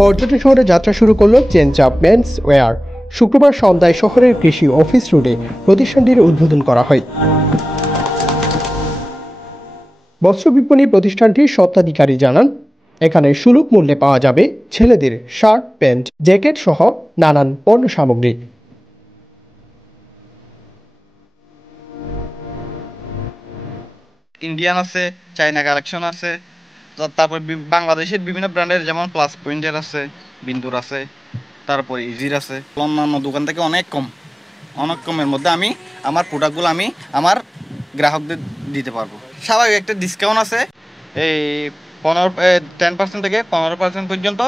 পর্যটন শহরে যাত্রা শুরু করলো চেঞ্জ আপ মেন্স ওয়্যার। শুক্রবার সন্ধ্যায় শহরের কৃষি অফিস রোডে প্রতিষ্ঠানটির উদ্বোধন করা হয়। বস্ত্র বিপণী প্রতিষ্ঠানটির স্বত্বাধিকারী জানান, এখানে সুলভ মূল্যে পাওয়া যাবে ছেলেদের শার্ট, প্যান্ট, জ্যাকেট সহ নানান পণ্য সামগ্রী। ইন্ডিয়ান আছে, চাইনা কালেকশন আছে, তারপর বাংলাদেশের বিভিন্ন ব্র্যান্ডের যেমন প্লাস পয়েন্টের আছে, বিন্দুর আছে, তারপর ইজির আছে। অন্যান্য দোকান থেকে অনেক কমের মধ্যে আমি আমার প্রোডাক্টগুলো আমি আমার গ্রাহকদের দিতে পারবো। স্বাভাবিক একটা ডিসকাউন্ট আছে, এই 10% থেকে 15% পর্যন্ত।